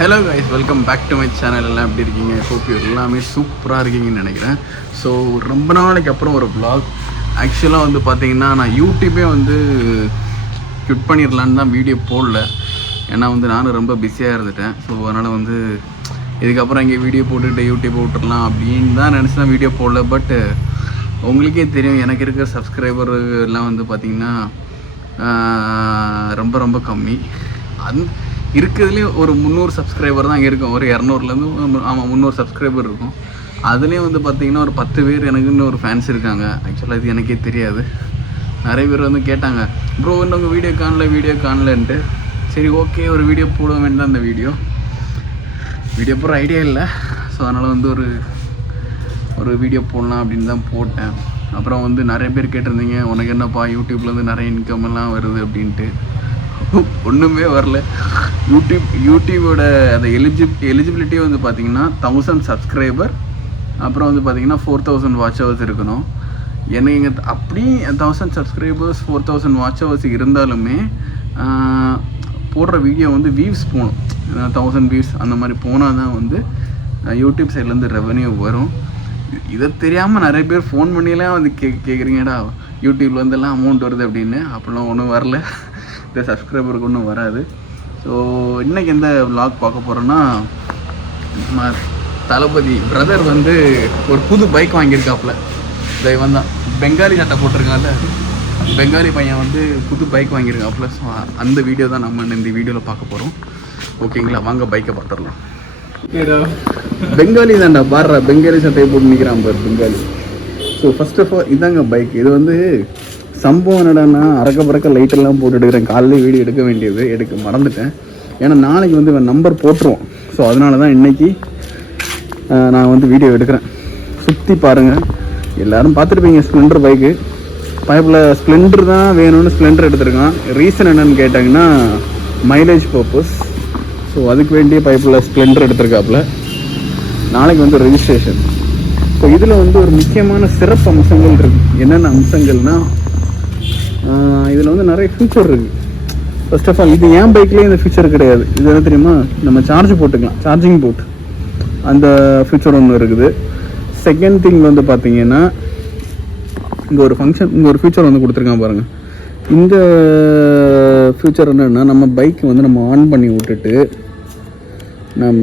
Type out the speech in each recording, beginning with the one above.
Hello guys, welcome back to my channel. எல்லாம் எப்படி இருக்கீங்க? ஹோப் யூ எல்லாமே சூப்பராக இருக்கீங்கன்னு நினைக்கிறேன். ஸோ ரொம்ப நாளைக்கு அப்புறம் ஒரு vlog. ஆக்சுவலாக வந்து பார்த்தீங்கன்னா நான் யூடியூப்பே வந்து குவிட் பண்ணிடலான்னு தான் வீடியோ போடல. ஏன்னா வந்து நானும் ரொம்ப பிஸியாக இருந்துட்டேன். ஸோ அதனால் வந்து இதுக்கப்புறம் இங்கே வீடியோ போட்டுக்கிட்டு யூடியூப் விட்டுடலாம் அப்படின்னு தான் நினச்சி தான் வீடியோ போடல. பட் உங்களுக்கே தெரியும், எனக்கு இருக்கிற சப்ஸ்கிரைபர் எல்லாம் வந்து பார்த்திங்கன்னா ரொம்ப ரொம்ப கம்மி. இருக்கிறதுலேயும் ஒரு 300 சப்ஸ்கிரைபர் தான் இருக்கும். ஒரு 200லேருந்து 300 சப்ஸ்கிரைபர் இருக்கும். அதுலேயும் வந்து பார்த்திங்கன்னா ஒரு 10 பேர் எனக்குன்னு ஒரு ஃபேன்ஸ் இருக்காங்க. ஆக்சுவலாக இது எனக்கே தெரியாது. நிறைய பேர் வந்து கேட்டாங்க, ப்ரோ இன்னும் வீடியோ காணலன்ட்டு. சரி, ஓகே, ஒரு வீடியோ போட வேண்டாம். அந்த வீடியோ போடுற ஐடியா இல்லை. ஸோ அதனால் வந்து ஒரு வீடியோ போடலாம் அப்படின்னு தான் போட்டேன். அப்புறம் வந்து நிறைய பேர் கேட்டிருந்தீங்க, உனக்கு என்னப்பா யூடியூப்லேருந்து நிறைய இன்கம் எல்லாம் வருது அப்படின்ட்டு. ஒன்றுமே வரல. யூடியூபோட அந்த எலிஜிபிலிட்டியே வந்து பார்த்திங்கன்னா 1000 சப்ஸ்கிரைபர், அப்புறம் வந்து பார்த்திங்கன்னா 4000 வாட்ச் ஹவர்ஸ் இருக்கணும். எனக்கு இங்கே அப்படி 1000 சப்ஸ்கிரைபர்ஸ் 4000 வாட்ச் ஹவர்ஸ் இருந்தாலுமே போடுற வீடியோ வந்து வியூஸ் போகணும். 1000 வியூஸ் அந்த மாதிரி போனால் தான் வந்து யூடியூப் சைட்லேருந்து ரெவன்யூ வரும். இதை தெரியாமல் நிறைய பேர் ஃபோன் பண்ணிலாம் வந்து கேட்குறீங்கடா யூடியூப்லேருந்துலாம் அமௌண்ட் வருது அப்படின்னு. அப்படிலாம் ஒன்றும் வரல. இந்த சப்ஸ்கிரைபருக்கு ஒன்றும் வராது. ஸோ இன்றைக்கி எந்த vlog பார்க்க போகிறோன்னா, நம்ம தளபதி பிரதர் வந்து ஒரு புது பைக் வாங்கியிருக்காப்புல. இவன் தான் பெங்காலி சட்டை போட்டிருக்கான்ல, பெங்காலி பையன் வந்து புது பைக் வாங்கியிருக்காப்புல. ஸோ அந்த வீடியோ தான் நம்ம இந்த வீடியோவில் பார்க்க போகிறோம். ஓகேங்களா, வாங்க பைக்கை பார்த்துடலாம். பெங்காலி தான்டா, பாடுறா பெங்காலி சட்டையை போட்டு நிற்கிறான் பாரு, Bengali. So first of all இதாங்க பைக். இது வந்து சம்பவம் என்னடான்னா, அறக்க லைட்டெல்லாம் போட்டு எடுக்கிறேன். காலையில் வீடியோ எடுக்க மறந்துட்டேன். ஏன்னா நாளைக்கு வந்து இவன் நம்பர் போட்டுருவோம். ஸோ அதனால தான் இன்றைக்கி நான் வந்து வீடியோ எடுக்கிறேன். சுற்றி பாருங்கள், எல்லோரும் பார்த்துருப்பீங்க ஸ்ப்ளெண்டர் பைக்கு. பைப்பில் ஸ்ப்ளெண்டர் தான் வேணும்னு ஸ்ப்ளெண்டர் எடுத்திருக்கான். ரீசன் என்னென்னு கேட்டாங்கன்னா, மைலேஜ் பர்பஸ். ஸோ அதுக்கு வேண்டிய பைப்பில் ஸ்ப்ளெண்டர் எடுத்திருக்காப்புல. நாளைக்கு வந்து ரெஜிஸ்ட்ரேஷன். ஸோ இதில் வந்து ஒரு முக்கியமான சிறப்பு அம்சங்கள் இருக்குது. என்னென்ன அம்சங்கள்னால், இதில் வந்து நிறைய ஃபியூச்சர் இருக்குது. ஃபர்ஸ்ட் ஆஃப் ஆல் இது என் பைக்லேயே இந்த ஃபியூச்சர் கிடையாது. இது என்ன தெரியுமா, நம்ம சார்ஜ் போட்டுக்கலாம், சார்ஜிங் போர்ட், அந்த ஃபியூச்சர் ஒன்று இருக்குது. செகண்ட் திங் வந்து பார்த்திங்கன்னா, இங்கே ஒரு ஃபியூச்சர் வந்து கொடுத்துருக்கான் பாருங்கள். இந்த ஃபியூச்சர் என்னென்னா, நம்ம பைக் வந்து நம்ம ஆன் பண்ணி விட்டுட்டு நம்ம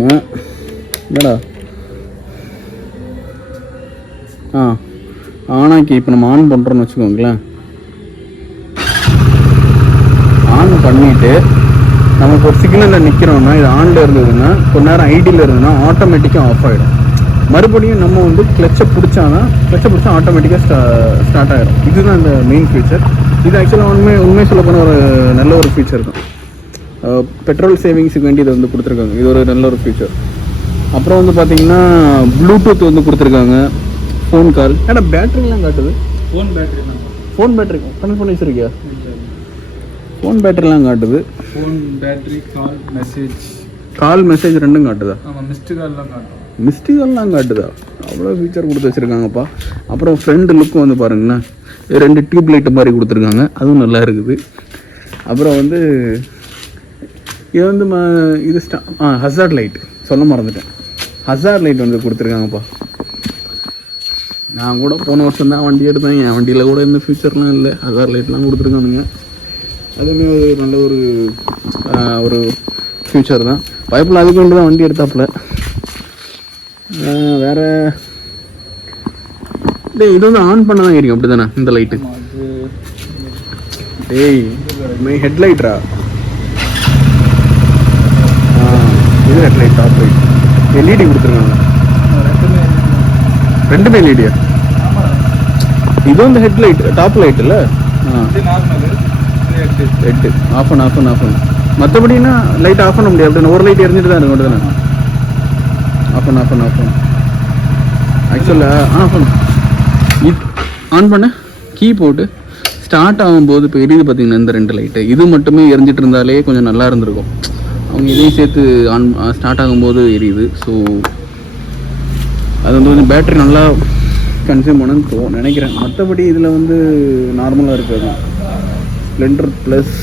ஆனாக்கி இப்போ நம்ம ஆன் பண்ணுறோன்னு வச்சுக்கோங்களேன். ஆன் பண்ணிவிட்டு நமக்கு ஒரு சிக்னலில் நிற்கிறோன்னா, இது ஆனில் இருந்ததுன்னா, கொஞ்ச நேரம் ஐடியில் இருந்ததுன்னா ஆட்டோமேட்டிக்காக ஆஃப் ஆகிடும். மறுபடியும் நம்ம வந்து கிளச்சை பிடிச்சா ஆட்டோமேட்டிக்காக ஸ்டார்ட் ஆகிடும். இதுதான் இந்த மெயின் ஃபீச்சர். இது ஆக்சுவலாக உண்மை சொல்ல போனால் ஒரு நல்ல ஒரு ஃபீச்சர் தான். பெட்ரோல் சேவிங்ஸுக்கு வேண்டி இதை வந்து கொடுத்துருக்காங்க. இது ஒரு நல்ல ஒரு ஃபீச்சர். அப்புறம் வந்து பார்த்திங்கன்னா ப்ளூடூத் வந்து கொடுத்துருக்காங்க. Phone call. ஏன்னா பேட்டரிலாம் காட்டுது. ஃபோன் பேட்டரி கனெக்ட் பண்ணி வச்சுருக்கியா? ஃபோன் பேட்டரிலாம் காட்டுது. ஃபோன் பேட்டரி, கால் மெசேஜ் ரெண்டும் காட்டுதா? மிஸ்டு கால்லாம் காட்டுதா? அவ்வளோ ஃபீச்சர் கொடுத்து வச்சுருக்காங்கப்பா. அப்புறம் ஃப்ரண்ட் லுக்கும் வந்து பாருங்களேன், 2 டியூப் லைட்டு மாதிரி கொடுத்துருக்காங்க. அதுவும் நல்லா இருக்குது. அப்புறம் வந்து இது வந்து இது ஹசார்ட் லைட் சொல்ல மறந்துட்டேன். ஹசார்ட் லைட் வந்து கொடுத்துருக்காங்கப்பா. நான் கூட போன வருஷம் தான் வண்டி எடுத்தேன். என் வண்டியில் கூட இந்த ஃபீச்சர்லாம் இல்லை. ஹசார்ட் லைட்லாம் கொடுத்துருக்கானுங்க. அதுவுமே ஒரு நல்ல ஒரு ஃபியூச்சர் தான். பைப்பில் அதுக்கு வேண்டி தான் வண்டி எடுத்தாப்புல. வேறு இது வந்து ஆன் பண்ண தான் இருக்கும், அப்படி தானே இந்த லைட்டு? ஹெட்லைட்ரா? இது ஹெட்லைட், டாப் லைட், எல்இடி கொடுத்துருக்காங்க. ரெண்டுமே எல்இடியா? இது வந்து ஹெட்லைட், டாப் லைட் இல்லை? ஹெட்டு ஆஃப் பண்ணு. மற்றபடினா லைட் ஆஃப் பண்ண முடியாது. அப்படின்னு ஒரு லைட் எரிஞ்சிட்டு தான் இருக்கும். தானே ஆஃப் பண்ணு. ஆக்சுவலாக ஆன் பண்ண கீ போட்டு ஸ்டார்ட் ஆகும்போது இப்போ எரியுது பார்த்தீங்கன்னா, இந்த 2 லைட்டு இது மட்டுமே எரிஞ்சிட்டு இருந்தாலே கொஞ்சம் நல்லா இருந்திருக்கும். அவங்க இதையும் சேர்த்து ஸ்டார்ட் ஆகும்போது எரியுது. ஸோ அது வந்து கொஞ்சம் பேட்டரி நல்லா கன்சியூம் பண்ணணும்னு நினைக்கிறேன். மற்றபடி இதில் வந்து நார்மலாக இருக்குது. ஸ்ப்ளெண்டர் ப்ளஸ்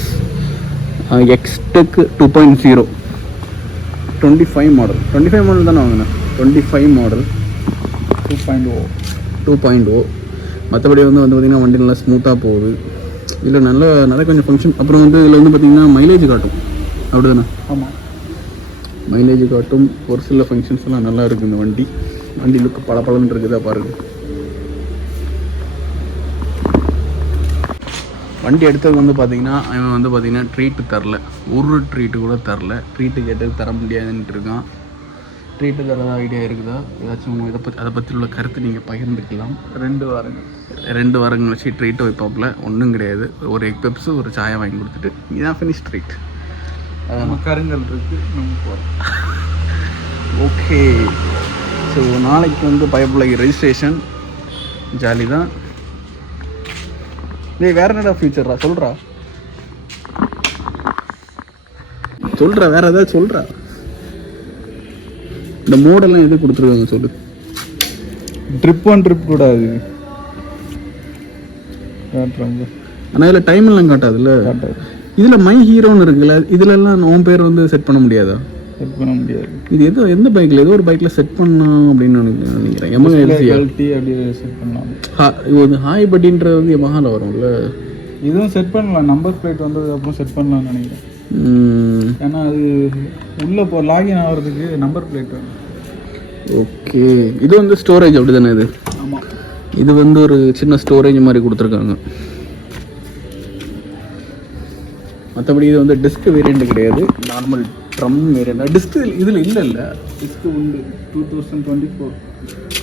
எக்ஸ்டெக் 2.0 25 மாடல் தானே வாங்கினேன். 25 மாடல் 2.0. மற்றபடி வந்து பார்த்திங்கன்னா வண்டி நல்லா ஸ்மூத்தாக போகுது. இதில் நிறைய கொஞ்சம் ஃபங்க்ஷன். அப்புறம் வந்து இதில் வந்து பார்த்திங்கன்னா மைலேஜ் காட்டும். அப்படி தானே? ஆமாம், மைலேஜ் காட்டும். ஒரு சில ஃபங்க்ஷன்ஸ் எல்லாம் நல்லா இருக்குது. இந்த வண்டி லுக்கு பளபளன்னு இருக்குதா பாருங்கள். வண்டி எடுத்தது வந்து பார்த்திங்கன்னா அவன் வந்து பார்த்திங்கன்னா ட்ரீட்டு தரல. ஒரு ட்ரீட்டு கூட தரல. ட்ரீட்டு கேட்டது தர முடியாதுன்ட்டு இருக்கான். ட்ரீட்டு தரதா ஐடியா இருக்குதா? ஏதாச்சும் அதை பற்றி உள்ள கருத்து நீங்கள் பகிர்ந்துக்கலாம். 2 வாரங்கள் வச்சு ட்ரீட்டு வைப்பாப்புல. ஒன்றும் கிடையாது. ஒரு எக் பெப்ஸு ஒரு சாயை வாங்கி கொடுத்துட்டு இதுதான் ஃபினிஷ் ட்ரீட். நம்ம கருங்கல் இருக்குது, நம்ம போகிறோம். ஓகே. ஸோ நாளைக்கு வந்து பயப்புள்ளைக்கு ரெஜிஸ்ட்ரேஷன். ஜாலி தான். வேறு என்னடா ஃபியூச்சர்ரா சொல்கிறா வேறு ஏதாவது சொல்கிறா. இந்த மோடெல்லாம் எது கொடுத்துருக்காங்க சொல்லு. ட்ரிப் கூட அது காட்டுறாங்க. ஆனால் இதில் டைம் எல்லாம் காட்டாதுல்ல. இதில் மை ஹீரோன்னு இருக்குல்ல, இதுலலாம் உன் பேர் வந்து செட் பண்ண முடியாதா? செட் பண்ண முடியாது. இது எந்த பைக்கில்? ஏதோ ஒரு பைக்கில் செட் பண்ணலாம் அப்படின்னு நினைக்கிறேன். எம்ஐஎல்டி அப்படியே செட் பண்ணலாம். இது வந்து ஹாய் பட்டின்றது வந்து எமஹாவில் வரும்ல. இதுவும் செட் பண்ணலாம். நம்பர் பிளேட் வந்ததுக்கு அப்புறம் செட் பண்ணலாம்னு நினைக்கிறேன். ஏன்னா அது உள்ளே லாகின் ஆகிறதுக்கு நம்பர் பிளேட் வேணும். ஓகே. இது வந்து ஸ்டோரேஜ் அப்படி தானே? இது ஆமாம், இது வந்து ஒரு சின்ன ஸ்டோரேஜ் மாதிரி கொடுத்துருக்காங்க. மற்றபடி இது வந்து டிஸ்க் வேரியண்ட் கிடையாது, நார்மல் ட்ரம் வேரியண்ட். டிஸ்க் இதில் இல்லை. டிஸ்க் உண்டு.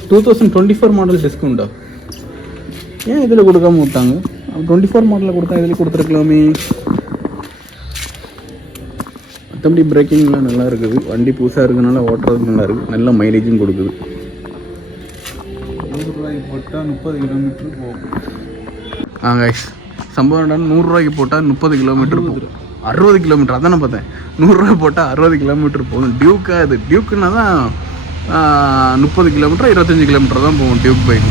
2024 மாடல் டிஸ்க் உண்டா? ஏன் இதில் கொடுக்காம விட்டாங்க? 24 மாடலில் கொடுத்தா இதில் கொடுத்துருக்கலாமே. மற்றபடி பிரேக்கிங்லாம் நல்லா இருக்குது. வண்டி புதுசாக இருக்கிறதுனால ஓட்டுறதுக்கு நல்லா இருக்குது. நல்ல மைலேஜும் கொடுக்குது. 100 ரூபாய்க்கு போட்டால் 30 கிலோமீட்டர் போகும். கைஸ், சம்பவம் 100 ரூபாய்க்கு போட்டால் 30 கிலோமீட்டர் போகும். 60 கிலோமீட்டர் அதான் நான் பார்த்தேன். 100 ரூபாய் போட்டால் 60 கிலோமீட்டர் போகும். டியூக்கா இது? டியூக்குன்னா தான் 30 கிலோமீட்டர் 25 கிலோமீட்டர் தான் போகும் டியூக் பைக்.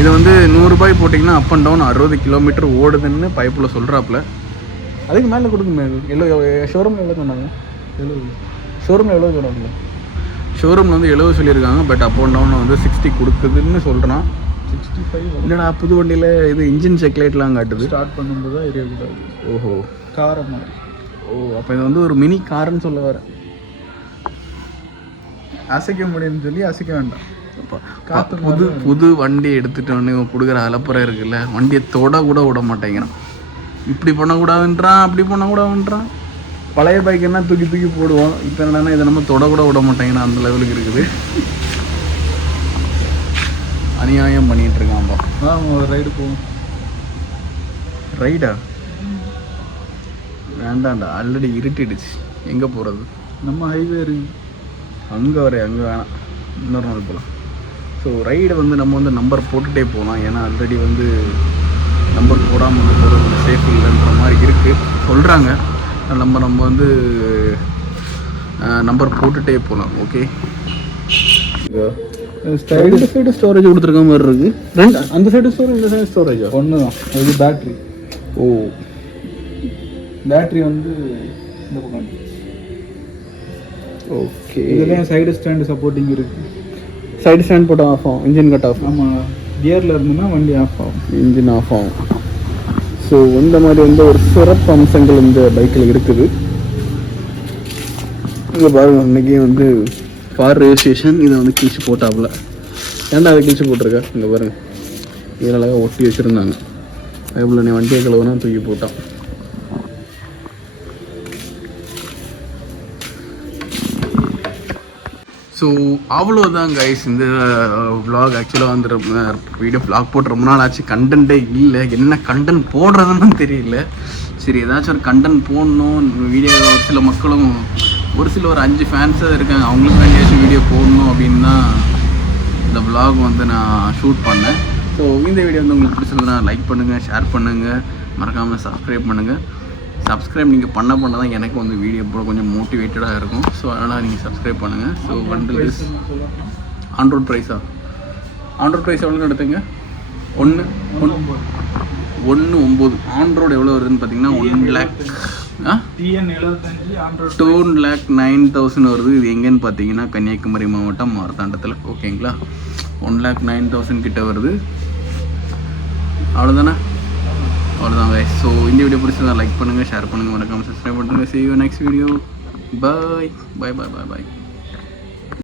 இது வந்து 100 ரூபாய் போட்டிங்கன்னா அப் அண்ட் டவுன் 60 கிலோமீட்டர் ஓடுதுன்னு பைப்பில் சொல்கிறாப்புல. அதுக்கு மேலே கொடுக்குமே. ஷோரூமில் எவ்வளோ சொன்னாங்க? 70. ஷோரூமில் எவ்வளோ சொல்கிறாங்க? ஷோரூமில் வந்து 70 சொல்லியிருக்காங்க. பட் அப் அண்ட் டவுன் வந்து 60 கொடுக்குதுன்னு சொல்கிறான். 65. இல்லைடா, புது வண்டியில் இது இன்ஜின் செக்லைட்லாம் காட்டுது. ஸ்டார்ட் பண்ணும்போது தான் எரியக்கூடாது. ஓஹோ, காரை மாதிரி. அப்போ இது வந்து ஒரு மினி காருன்னு சொல்ல வர. அசைக்க முடியும்னு சொல்லி அசைக்க வேண்டாம். புது வண்டி எடுத்துட்டோன்னு கொடுக்குற அலப்புறம் இருக்குல்ல, வண்டியை தொட கூட விட மாட்டேங்கிறான். இப்படி பண்ணக்கூடாதுன்றான், அப்படி பண்ணக்கூடாதுன்றான். பழைய பைக்குன்னா தூக்கி போடுவோம். இப்போ என்னன்னா இதை நம்ம தொட கூட விட மாட்டேங்கிறான். அந்த லெவலுக்கு இருக்குது. அநியாயம் பண்ணிகிட்டு இருக்கான்பா. ஒரு ரைடு போவோம். ரைடா? வேண்டாண்டா, ஆல்ரெடி இருட்டிடுச்சு. எங்கே போகிறது? நம்ம ஹைவே இருக்கு அங்கே அங்கே வேணாம், இன்னொரு நாள் போகலாம். ஸோ ரைடு வந்து நம்ம வந்து நம்பர் போட்டுகிட்டே போகலாம். ஏன்னா ஆல்ரெடி வந்து நம்பர் போடாமல் வந்து போகிறது சேஃப் இல்லைன்ற மாதிரி இருக்குது சொல்கிறாங்க. நம்ம வந்து நம்பர் போட்டுகிட்டே போகலாம். ஓகே. சைடு ஸ்டோரேஜ் கொடுத்துருக்க மாதிரி இருக்குது. அந்த சைடு ஸ்டோரேஜ், இந்த சைடு ஸ்டோரேஜா? ஒன்று தான். இது பேட்ரி. ஓ, பேட்ரி வந்து இந்த பக்கம். ஓகே. இதுலேயும் சைடு ஸ்டாண்டு சப்போர்ட்டிங் இருக்குது. சைடு ஸ்டாண்ட் போட்டு ஆஃப் ஆகும், இன்ஜின் கட் ஆஃப். ஆமாம், கியரில் இருந்துன்னா வண்டி ஆஃப் ஆகும், இன்ஜின் ஆஃப் ஆகும். ஸோ இந்த மாதிரி வந்து ஒரு சிறப்பு அம்சங்கள் இந்த பைக்கில் இருக்குது. இங்கே பாருங்கள், இன்றைக்கி வந்து கார் ரெஜிஸ்ட்ரேஷன். இதை வந்து கிழிச்சு போட்டாப்புல. ஏன்டா அதை கிழிச்சு போட்டிருக்கா? இங்கே பாருங்கள், இதில் அழகாக ஒட்டி வச்சுருந்தாங்க. அதுக்குள்ள நீ வண்டியை கழுவுனா தூக்கி போட்டான். ஸோ அவ்வளோதான் கைஸ் இந்த vlog. ஆக்சுவலாக வந்து வீடியோ vlog போட்டு ரொம்ப நாள் ஆச்சு. கண்டென்ட்டே இல்லை. என்ன கண்டென்ட் போடுறதுன்னு தெரியல. சரி, ஏதாச்சும் ஒரு கண்டென்ட் போடணும். வீடியோ சில மக்களும் ஒரு 5 ஃபேன்ஸாக இருக்காங்க, அவங்களுக்கு வேண்டியாச்சும் வீடியோ போடணும் அப்படின்னு தான் இந்த vlog வந்து நான் ஷூட் பண்ணேன். ஸோ இந்த வீடியோ வந்து உங்களுக்கு பிடிச்சிருந்தா லைக் பண்ணுங்கள், ஷேர் பண்ணுங்கள், மறக்காமல் சப்ஸ்கிரைப் பண்ணுங்கள். சப்ஸ்கிரைப் நீங்கள் பண்ண தான் எனக்கு வந்து வீடியோ போட கொஞ்சம் மோட்டிவேட்டடாக இருக்கும். ஸோ அதனால் நீங்கள் சப்ஸ்கிரைப் பண்ணுங்கள். ஸோ பண்டில் இஸ் ஆண்ட்ராய்ட் ப்ரைஸா? ஆண்ட்ராய்ட் ப்ரைஸ் எவ்வளோ எடுத்துங்க? 1.9. ஆண்ட்ராய்டு எவ்வளோ வருதுன்னு பார்த்தீங்கன்னா 1,00,000 ஆ டிஎன் 75 ஆண்ட்ராய்டு 2,09,000 வருது. இது எங்கேன்னு பார்த்தீங்கன்னா கன்னியாகுமரி மாவட்டம் மார்த்தாண்டத்தில். ஓகேங்களா, 1,09,000 கிட்ட வருது. அவ்வளோதானே, அவ்வளோதான் guys. ஸோ இந்த வீடியோ பிடிச்சதா லைக் பண்ணுங்கள், ஷேர் பண்ணுங்கள், மறக்காமல் சப்ஸ்கிரைப் பண்ணுங்கள். see you next video. Bye.